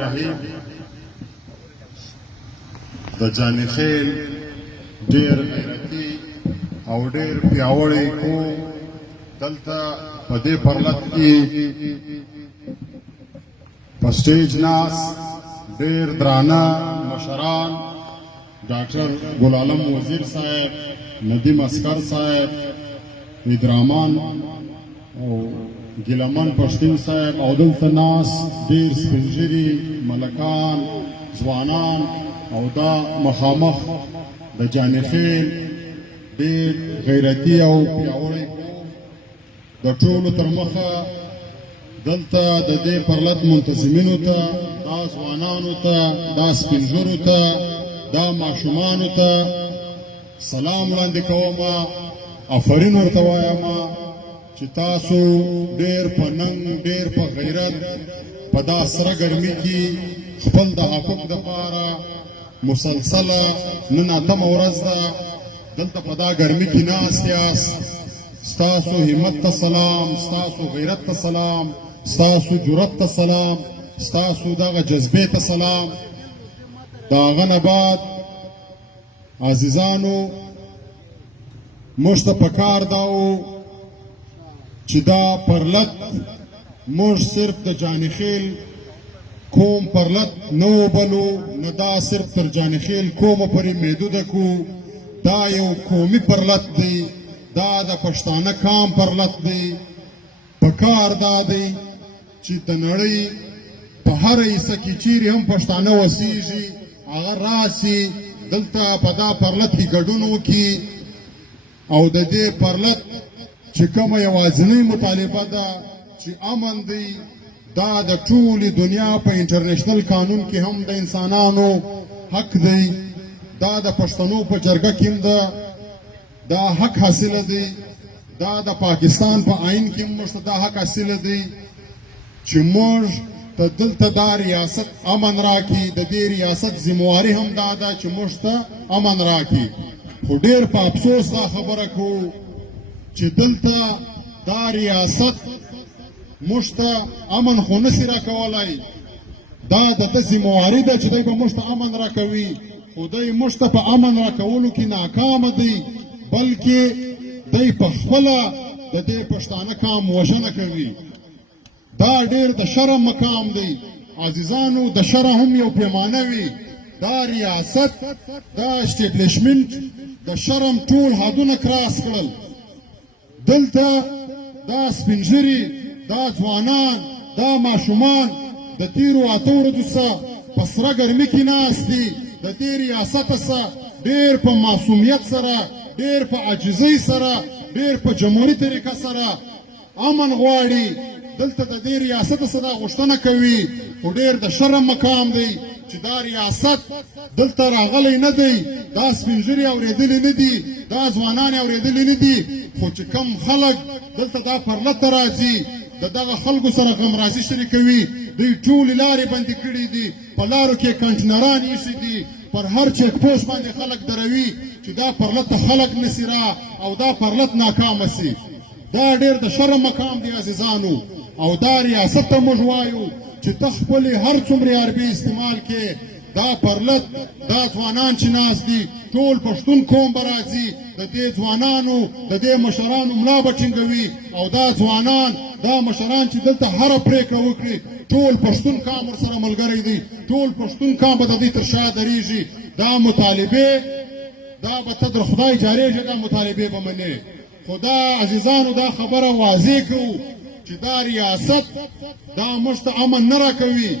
رحیم د جاني خیل ډېر غیرتي او ډېر پیاوړی کو دلته په دې پرلط کې په سټیج ناس ډېر درانه مشران ډاکټر ګل عالم وزیر صاحب، ندیم اسکر صاحب، ادرامان او ګیلمن پښتین صاحب او دلته ناس ډېر سپین ږیري ملکان ځوانان او دا مخامخ د جاني خیل ډېر غیرتي او پیاوړی د ټولو تر مخه دلته د دې پرلط منتظمینو ته، دا ځوانانو ته، دا سپین ږیرو ته، دا ماشومانو ته سلام وړاندې کوم، آفرین ورته وایم چې تاسو ډېر په ننګ ډېر په غیرت په دا سره ګرمي کې خپل د حقوق دپاره مسلسله نن اتمه ورځ ده دلته په دا ګرمي کې ناست یاست. ستاسو همت ته سلام، ستاسو غیرت ته سلام، ستاسو جرأت ته سلام، ستاسو دغه جذبې ته سلام. د هغه نه بعد عزیزانو موږ ته پکار دا و چې دا پرلط موږ صرف د جاني خیل کوم پرلط نه وبلو، نه دا صرف تر جاني خیل کومه پورې محدوده کو. دا یو قومي پرلط دی، دا د پښتانه قام پرلط دی. پکار دا دی چې د نړۍ په هره حصه کې چیرې هم پښتانه اوسیږي هغه راسي دلته په دا پرلط کې ګډون وکړي او د دې پرلط چې کومه یوازینۍ مطالبه ده چې امن دی، دا د ټولې دنیا په انټرنیشنل قانون کې هم د انسانانو حق دی، دا د پښتنو په جرګه کې هم دا حق حاصله دی، دا د پاکستان په آئین کې هم موږ ته دا حق حاصله دی چې موږ ته دلته دا ریاست امن راکړي. د دې ریاست ذمواري هم دا ده چې موږ ته امن راکړي. خو ډېر په افسوس دا خبره کوو چې دلته دا ریاست موږ ته امن خو نسي راکولی. دا د ده ذمواري ده چې دی به موږ ته امن راکوي، خو دی موږ ته په امن راکولو کې ناکامه دی، بلکې دی په خپله د دې پښتانه قام وژنه کوي. دا ډېر د شرم مقام دی عزیزانو، د شرم هم یو پیمانه وي. دا ریاست دا اسټیبلیشمنټ د شرم ټول حدونه کراس کړل. دلته دا سپین ږیري، دا ځوانان، دا ماشومان د تیرو اته ورځو څخه په سره ګرمي کې ناست دي. د دې ریاست څخه ډېر په معصومیت سره، ډېر په عاجزۍ سره، ډېر په جمهوري طریقه سره امن غواړي. دلته د دې ریاست څخه دا غوښتنه کوي، خو ډېر د شرم مقام دی چې دا ریاست دلته راغلی نه دی، دا سپین ږیري اورېدلي نه دي، دا ځوانان اورېدلي نه دي، خو چې کم خلک دلته دا پرلط ته راځي د دغه خلکو سره غمرازي شریکوي. دوی ټولې لارې بندې کړي دي، په لارو کې کنټینران ایښي دي، پر هر چیک پوسټ باندې خلک دروي چې دا پرلط ته خلک نسي را او دا پرلط ناکامه سي. دا ډېر د شرم مقام دی عزیزانو. او دا ریاست ته موږ وایو چې ته خپلې هر څومره عربي استعمال کې دا پرلط دا ځوانان چې ناست دي ټول پښتون قوم به راځي، د دې ځوانانو د دې مشرانو ملا به ټینګوي او دا ځوانان دا مشران چې دلته هره پرېکړه وکړي ټول پښتون قام ورسره ملګری دی، ټول پښتون قام به د دوی تر شا درېږي. دا مطالبې دا به ته در خدای جارېږي، دا مطالبې به منې. خو دا عزیزانو دا خبره واضح کوو چې دا ریاست دا موږ ته امن نه راکوي.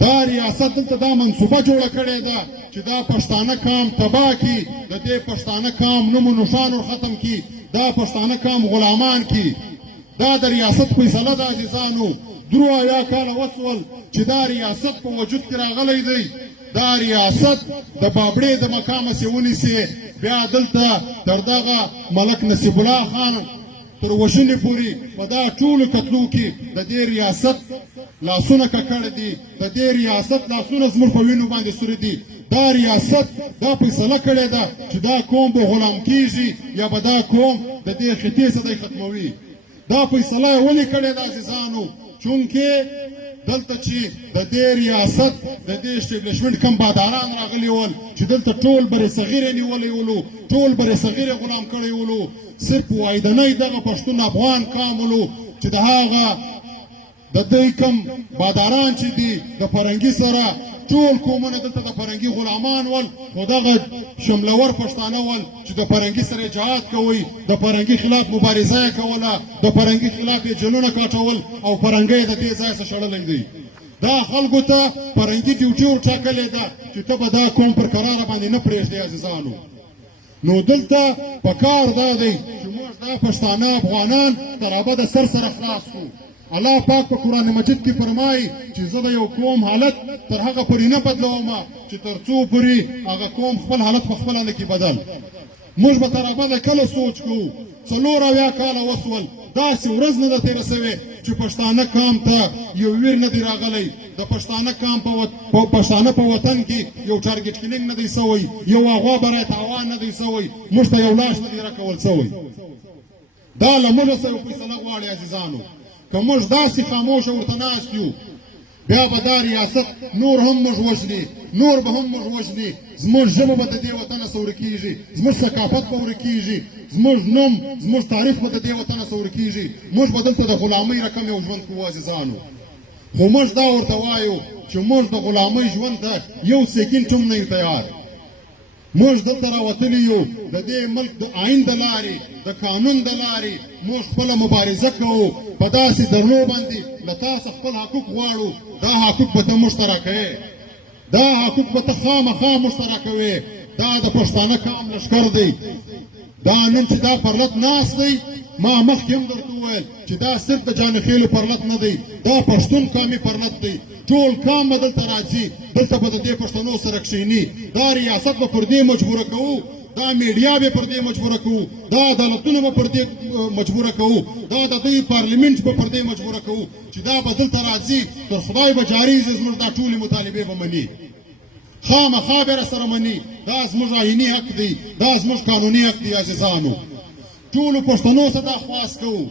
دا ریاست دلته دا منصوبه جوړه کړې ده چې دا پښتانه قام تباه کړي، د دې پښتانه قام نوم و نښان ور ختم کړي، دا پښتانه قام غلامان کړي. دا د ریاست فیصله ده عزیزانو. درو اویا کاله وسول چې دا ریاست په وجود کې راغلی دی. دا ریاست د بابړې د مقامه سې ونیسي، بیا دلته تر دغه ملک نصیب الله خان تر وژنې پورې په دا ټولو کتلو کې د دې ریاست لاسونه ککړ دي، د دې ریاست لاسونه زموږ په وینو باندې سور دي. دا ریاست دا فیصله کړې ده چې دا قوم به غلام کیږي یا به دا قوم د دې خطې څخه ختموي. دا فیصله ولې کړې ده عزیزانو؟ چونکه دلته چې د دې ریاست د دې اسټابلیشمنټ کم باداران راغلي ول چې دلته ټول برې صغیرې نیولي ولو ټول برې صغیرې غلام کړی ولو صرف وایدنۍ دغه پښتون افغان قام ولو چې د هغه د دوی کم باداران چې دي د فرنګي سره ټول قومونه دلته د فرنګي غلامان ول خو دغه شملور پښتانه ول چې د فرنګي سره جهاد کوي د فرنګي خلاف مبارزه یې کوله د فرنګي خلاف یې جنونه کاټول او فرنګي د دې ځای څخه شړلی دی دا خلکو ته فرنګي ډیوټي ورټاکلې ده چې ته به دا قوم پر قراره باندې نه پرېږدې عزیزانو نو دلته پکار دا دی چې موږ دا پښتانه افغانان تر ابده سر سره خلاص کړو الله پاک په قرآن مجید کې فرمایي چې زه د یو قوم حالت تر هغه پورې نه بدلوم چې تر څو پورې هغه قوم خپل حالت په خپله نه کړي بدل موږ به تر ابده کله سوچ کوو 4 کاله وسول داسې ورځ نه ده تېره سوې چې پښتانه قام ته یو ویر نه دی راغلی د پښتانه قام پښتانه په وطن کې یو ټارګټ کلینګ نه دی سوی یو اغوا برای تاوان نه دی سوی موږ ته یو لاش نه دی راکول سوی دا له موږ سره یو فیصله غواړي عزیزانو که موږ داسې خاموشه ورته ناست یو بیا به دا ریاست نور هم موږ وژني نور به هم موږ وژني زموږ ژبه به د دې وطنه څه ورکېږي زموږ ثقافت به ورکېږي زموږ نوم زموږ تاریخ به د دې وطنه څه ورکېږي موږ به دلته د غلامۍ رقم یو ژوند کوو عزیزانو خو موږ دا ورته وایو چې موږ د غلامۍ ژوند ته یو سیکنډ هم نه یو تیار موږ دلته راوتلي یو د دې ملک د آئین د لارې د قانون د لارې موږ خپله مبارزه کوو په داسې درنو باندې له تاسو خپل حقوق غواړو دا حقوق به ته موږ ته راکوې دا حقوق به ته خامخا موږ ته راکوې دا د پښتانه قام لښکر دی دا نن چې دا پرلت ناست دی ما مخکې هم درته وویل چې دا صرف د جانخیلو پرلت نه دی دا پښتون قامي پرلت دی ټول قام به دلته راځي دلته به د دې پښتنو سره کښېني دا ریاست به پر دې مجبوره کوو دا میډیا به پر دې مجبوره کوو دا عدالتونه به پر دې مجبوره کوو دا د دوی پارلیمنټ به پر دې مجبوره کوو چې دا به دلته راځي تر خدای به جاري زموږ دا ټولې مطالبې به مني خامخا به راسره مني دا زموږ آئیني حق دی دا زموږ قانوني حق دی عزیزانو ټولو پښتنو ته دا خواست کوو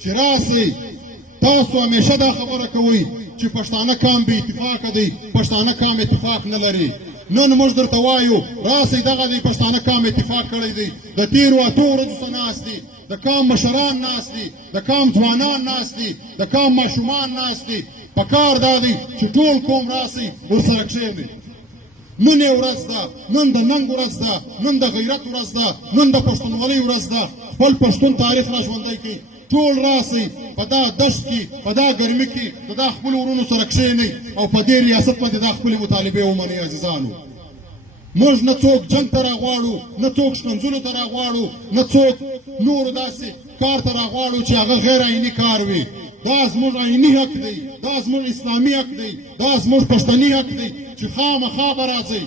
چې راسئ تاسو همیشه دا خبره کوئ چې پښتانه قام بې اتفاقه دی پښتانه قام اتفاق نه لري نن موږ درته وایو راسئ دغه دی پښتانه قام اتفاق کړی دی د تېرو 8 ورځو څخه ناست دي د قام مشران ناست دي د قام ځوانان ناست دي د قام ماشومان ناست دي پکار دا دی چې ټول قوم راسئ ورسره کښېنئ نن یې ورځ ده نن د ننګ ورځ ده نن د غیرت ورځ ده نن د پښتونولۍ ورځ ده خپل پښتون تاریخ را ژوندی کړئ ټول راسئ په دا دشت کې په دا ګرمي کې د دا خپلو ورونو سره کښېنئ او په دې ریاست باندې دا خپلې مطالبې ومنئ عزیزانو موږ نه څوک جنګ ته راغواړو نه څوک شکنځلو ته راغواړو نه څوک نورو داسې کار ته راغواړو چې هغه غیر آئیني کار وي دا زموږ آئیني حق دی دا زموږ اسلامي حق دی دا زموږ پښتني حق دی چې خامخا به راځئ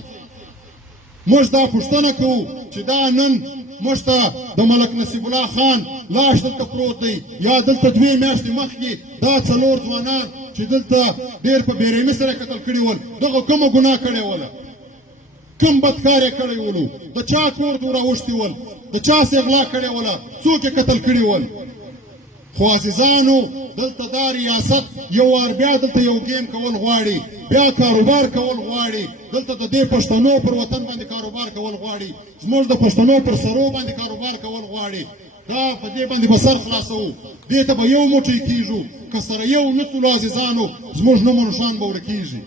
موږ دا پوښتنه کوو چې دا نن موږ ته د ملک نصیب الله خان لاش دلته پروت دی یا دلته 2 میاشتې مخکې دا 4 ځوانان چې دلته ډېر په بېرحمۍ سره قتل کړي ول دغه کومه ګناه کړې وله کوم بدکار یې کړی ولو د چا کور ته راوښتي ول د چا څه اغلا کړې وله څوک یې قتل کړي ول خو عزیزانو دلته دا ریاست یو وار بیا دلته یو گیم کول غواړي بیا کاروبار کول غواړي دلته د دې پښتنو پر وطن باندې کاروبار کول غواړي زموږ د پښتنو پر سرو باندې کاروبار کول غواړي دا په دې باندې به سر خلاصوو دې ته به یو موټی کېږو که سره یو نه څلو عزیزانو زموږ نوم و نښان به ورکېږي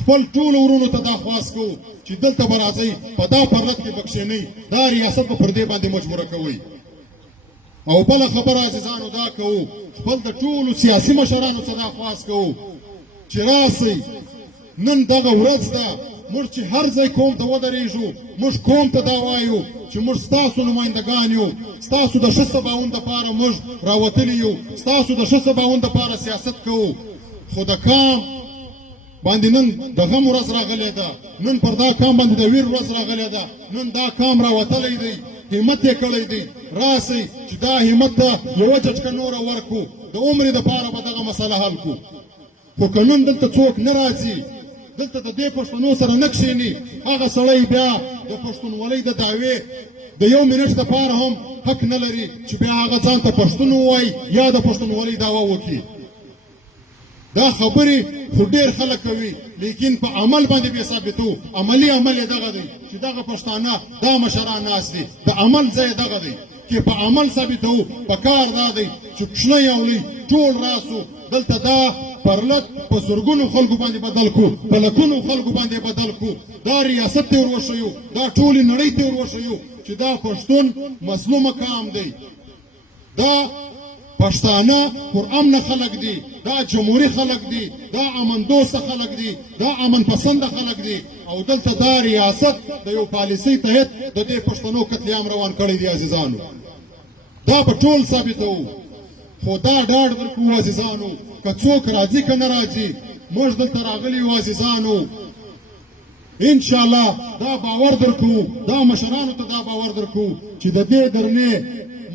خپل ټولو ورونو ته دا خواست کوو چې دلته به راځئ په دا پرلت کې به کښېنئ دا ریاست به پر دې باندې مجبوره کوئ او بله خبره عزیزانو دا کوو خپل د ټولو سیاسي مشرانو څخه دا خواست کوو چې راسئ نن دغه ورځ ده موږ چې هر ځای قوم ته ودرېږو موږ قوم ته دا وایو چې موږ ستاسو نمایندګان یو ستاسو د ښه سباوون دپاره موږ راوتلي یو ستاسو د ښه سباوون دپاره سیاست کوو خو د قام باندې نن د غم ورځ راغلی ده نن پر دا قام باندې د ویر ورځ راغلی ده نن دا قام راوتلی دی همت یې کړی دی راسئ چې دا همت ته یوه جچکه نوره ورکړو د عمرې دپاره به دغه مسله حل کړو خو که نن دلته څوک نه راځي دلته د دې پښتنو سره نه کښېني هغه سړی بیا د پښتونولۍ د دعوې د 1 منټ دپاره هم حق نه لري چې بیا هغه ځان ته پښتون ووایي یا د پښتونولۍ دعوه وکړي دا خبرې خو ډېر خلک کوي لیکن په عمل باندې به ثابتو عملی عمل یې دغه دی چې دغه پښتانه دا مشران ناست دي د عمل ځای دغه دی چې په عمل ثابتو په کار دا دی چې کوچنی او لوی ټول راسو دلته دا پرلط په زرګونو خلکو باندې بدل کو په لکونو خلکو باندې بدل کو دا ریاست ته وروښیو دا ټولې نړۍ ته وروښیو چې دا پښتون مظلومه قام دی دا پښتانه پر امن خلق دي دا جمهوری خلق دي دا امن دوست خلق دي دا امن پسند خلق دي او دلته دا ریاست د یو پالیسۍ تحت د دې پښتنو قتل عام روان کړی دی عزیزانو دا په ټول ثابتو خو دا ډاډ ورکوو عزیزانو که څوک راځي که نه راځي موږ دلته راغلي یو عزیزانو انشاءالله دا باور درکوو دا مشرانو ته دا باور درکوو چې د دې درنې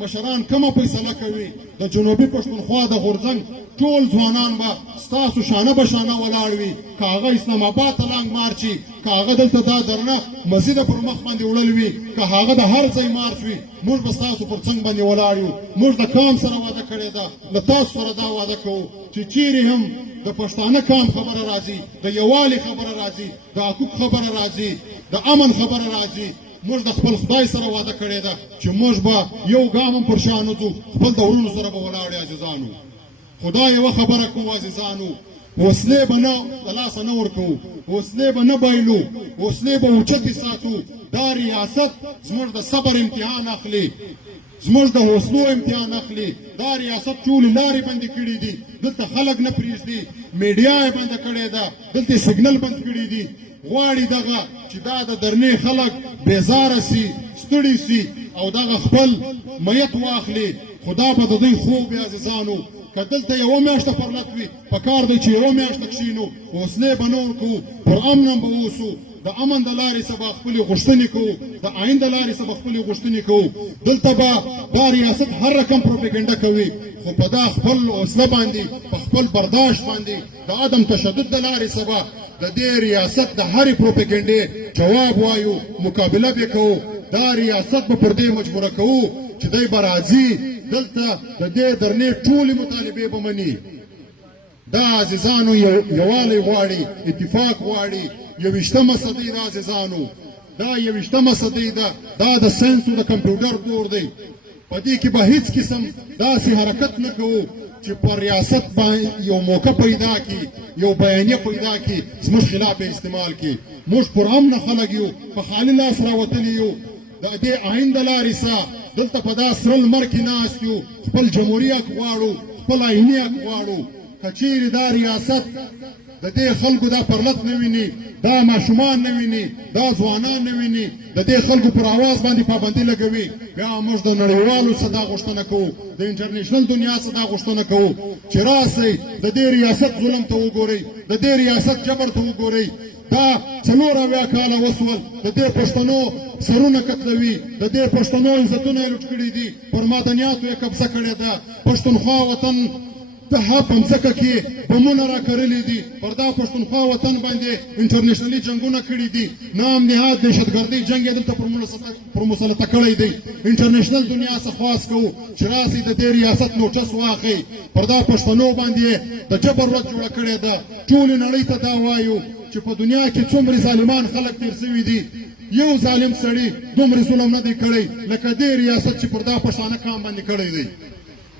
مشران کومه فیصله کوي د جنوبي پښتونخوا د غورځنګ ټول ځوانان به ستاسو شانه به شانه ولاړ وي که هغه اسلام آباد ته لانګ مارچ وي که هغه دلته دا درنه مسجده پر مخ باندې وړل وي که هغه د هر ځای مارچ وي موږ به ستاسو پر څنګ باندې ولاړ یو موږ د قام سره وعده کړې ده له تاسو سره دا وعده کوو چې چیرې هم د پښتانه قام خبره راځي د یووالي خبره راځي د حقوق خبره راځي د امن خبره راځي موږ د خپل خدای سره وعده کړې ده چې موږ به یو ګام هم پر شا نه ځو خپل د وروڼو سره به ولاړ یو عزیزانو خدا یوه خبره کوو عزیزانو وسلې به نه د لاسه نه ورکوو وسلې به نه بایلو وسلې به اوچتې ساتو دا ریاست زموږ د صبر امتحان اخلي زموږ د حوصلو امتحان اخلي دا ریاست ټولې لارې بندې کړي دي دلته خلک نه پرېږدي میډیا یې بنده کړې ده دلته سیګنل بند کړي دي غواړي دغه چې دا د درنې خلک بیزاره سي ستړي سي او دغه خپل میت واخلي خدا به د دوی خوب وي عزیزانو که دلته یوه میاشته پرلط وي په کار دی چې یوه میاشته کښېنو حوصلې به نه ورکوو پر امن هم به اوسو د امن د لارې څخه به خپلې غوښتنې کوو د آئین د لارې څخه به خپلې غوښتنې کوو دلته به دا ریاست هر رقم پروپیګنډه کوي خو په دا خپل حوصله باندې په خپل برداشت باندې د عدم تشدد د لارې څخه د دې ریاست د هرې پروپیګنډې جواب وایو مقابله به کوو دا ریاست به پر دې مجبوره کوو چې دی به راځي دلته د دې درنې ټولې مطالبې به مني دا عزیزانو یووالی غواړي اتفاق غواړي یویشتمه صدۍ ده عزیزانو دا یویشتمه صدۍ ده دا د ساینس او د کمپیوټر دور دی په دې کې به هیڅ قسم داسې حرکت نه کوو چې پر ریاست باندې یو موقع پیدا کړي یو بیانیه پیدا کړي زموږ خلاف یې استعمال کړي موږ پر امن خلک یو په خالي لاس راوتلي یو د دې آئین د لارې څخه دلته په دا سره لمر کې ناست یو خپل جمهوري حق غواړو خپل آئیني حق غواړو که چیرې دا ریاست د دې خلکو دا پرلط نه ویني دا ماشومان نه ویني دا ځوانان نه ویني د دې خلکو پر آواز باندې پابندي لګوي بیا موږ د نړیوالو څخه دا غوښتنه کوو د انټرنیشنل دنیا څخه دا غوښتنه کوو چې راسئ د دې ریاست ظلم ته وګورئ د دې ریاست جبر ته وګورئ دا 4 کاله وسول د دې پښتنو سرونه قتلوي د دې پښتنو عزتونه یې لوټ کړي دي پر معدنیاتو یې قبضه کړې ده پښتونخوا وطن ته په مځکه کې بمونه راکړلي دي پر دا پښتونخوا وطن باندې انټرنیشنلي جنګونه کړي دي نام نهاد دهشتګردۍ جنګ یې دلته پر مسلطه کړی دی انټرنیشنل دنیا څخه خواست کوو چې راسئ د دې ریاست نوټس واخلئ پر دا پښتنو باندې د جبر ورځ جوړه کړې ده ټولې نړۍ ته دا وایو چې په دنیا کې څومره ظالمان خلک تیر شوي دي یو ظالم سړي دومره ظلم نه دی کړی لکه دې ریاست چې پر دا پښتانه قام باندې کړی دی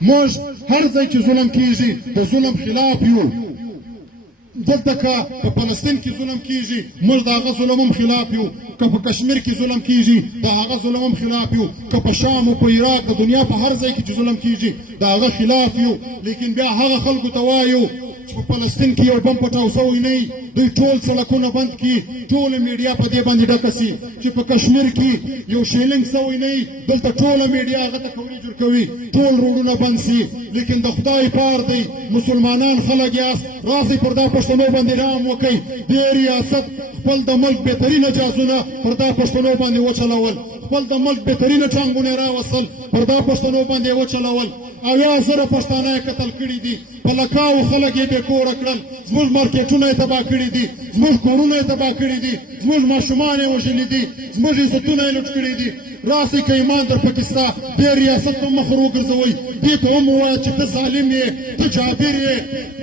موږ هر ځای چې ظلم کیږي د ظلم خلاف یو دلته که په فلسطین کې ظلم کیږي موږ د هغه ظلم هم خلاف یو که په کشمیر کې ظلم کیږي د هغه ظلم هم خلاف یو که په شام او په عراق د دنیا په هر ځای کې چې ظلم کیږي د هغه خلاف یو لیکن بیا هغه خلکو ته وایو چې په فلسطین کې یو بم پټاو سوی نه دوی ټول سړکونه بند کړي ټوله میډیا په دې باندې ډکه سي چې په کشمیر کې یو شیلنګ سوی نه دلته ټوله میډیا هغه ته کوریج ورکوي ټول روډونه بند سي لیکن د خدای پار دی مسلمانان خلک یاست راسئ پر دا پښتنو باندې رحم وکئ دې ریاست خپل د ملک بهترینه جازونه پر دا پښتنو باندې وچلول خپل د ملک بهترینه ټانګونه راوستل پر دا پښتنو باندې وچلول اویا زره پښتانه یې قتل کړي دي په لکاو خلک یې بې کوره کړل زموږ مارکیټونه یې تباه کړي دي زموږ کورونه یې تباه کړي دي زموږ ماشومان یې وژلي دي زموږ عزتونه یې لوټ کړي دي راسئ که ایمان در پکې ستا دې ریاست په مخ ور وګرځوئ دې ته هم ووایه چې ته ظالم یې ته جابر یې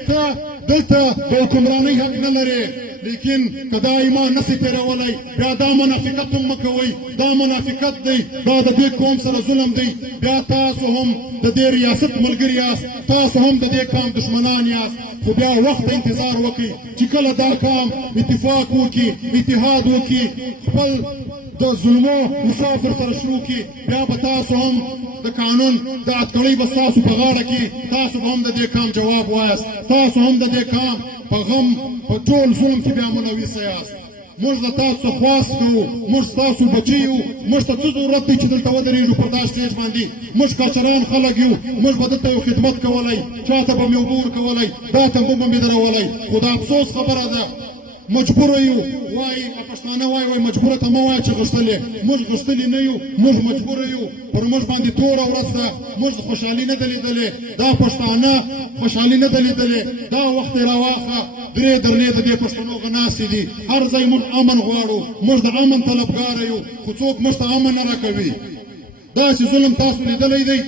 ته دلته د حکمرانۍ حق نه لرې لیکن که دا ایمان نسی تیرولی بیا دا منافقت هم مه کوئ دا منافقت دی دا د دې قوم سره ظلم دی بیا تاسو هم د دې ریاست ملګري یاست تاسو هم د دې قام دشمنان یاست خو بیا وخت انتظار وکړئ چې کله دا قام اتفاق وکړي اتحاد وکړي خپل د ظلمو مسافر سره شروع کړي بیا به تاسو هم د قانون د اټکړۍ به ستاسو په غاړه کې تاسو به هم د دې قام جواب وایاست تاسو هم د دې قام په غم په ټول ظلم کې بیا ملوث یاست موږ د تاسو خواست کوو موږ ستاسو بچي یو موږ ته څه ضرورت دی چې دلته ودرېږو پر دا سټېج باندې موږ کچران خلک یو موږ به دلته یو خدمت کولی چاته به مې اوبه ورکولی دا تنبه به مې درولی خو د افسوس خبره ده مجبوره یو وایي پښتانه وایي مجبوره ته مه وایه چې غوښتلې موږ غوښتلي نه یو موږ مجبوره یو پر موږ باندې توره ورځ ده موږ خوشحالي نه ده لیدلې دا پښتانه خوشحالي نه ده لیدلې دا وخت یې راواخه درې درنې د دې پښتنو ناستې دي هر ځای موږ امن غواړو موږ د امن طلبګاره یو خو څوک موږ ته امن نه راکوي داسې ظلم تاسو لیدلی دی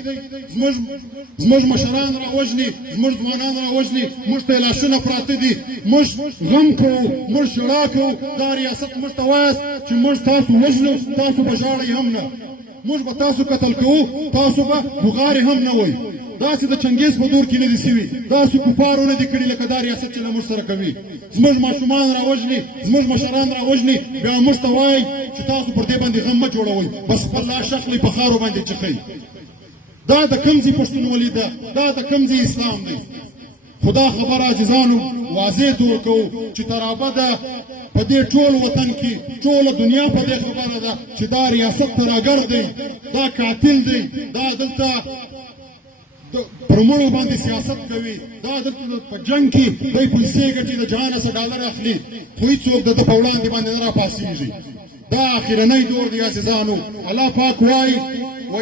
زموږ مشران راوژني زموږ ځوانان راوژني موږ ته لاسونه پراته دي موږ غم کوو موږ ژړا کوو دا ریاست موږ ته وایاست چې موږ تاسو وژنو تاسو به ژاړئ هم نه موږ به تاسو قتل کوو تاسو به بغارې هم نه وئ داسې د چنګیز په دور کې نه دي سوي داسې کفارو نه دي کړي لکه دا ریاست چې له موږ سره کوي زموږ ماشومان راوژني زموږ مشران راوژني بیا موږ ته وایي چې تاسو پر دې باندې غم مه جوړوئ بس خپل لاس شخلئ په خارو باندې چخئ دا د کوم ځای پښتونولي ده دا د کوم ځای اسلام دی خدا خبر عاجزانو واضح طور کوو چې تر ابده په دې ټول وطن کې ټوله دنیا په دې خبره ده چې دا ریاست ترهګر دی دا قاتل دی دا دلته پر مړو باندې سیاست کوي دا دلته په جنګ کې دی پیسې ګټي د جهانه څه ډالر اخلي خو هېڅوک د ده په وړاندې باندې نه راپاڅېږي دا اخرنی دور دی عزیزانو الله پاک وایي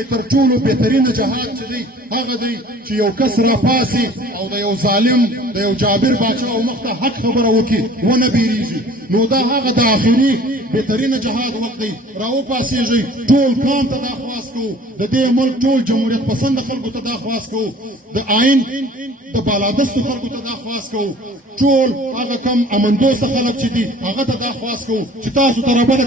تر ټولو بهترینه جهاد چې دی هغه دی چې یو کس راپاڅي او د یو ظالم د یو جابر باچا او مخ ته حق خبره وکړي ونه بیریږي نو دا هغه د آخري بهترینه جهاد وخت دی راوپاڅېږئ ټول قام ته دا خواست کوو د دې ملک ټول جمهوریت پسنده خلکو ته دا خواست کوو د آئین د بالادستو خلکو ته دا خواست کوو ټول هغه کم امندوسته خلک چې دي هغه ته دا خواست کوو چې تاسو ته رابطه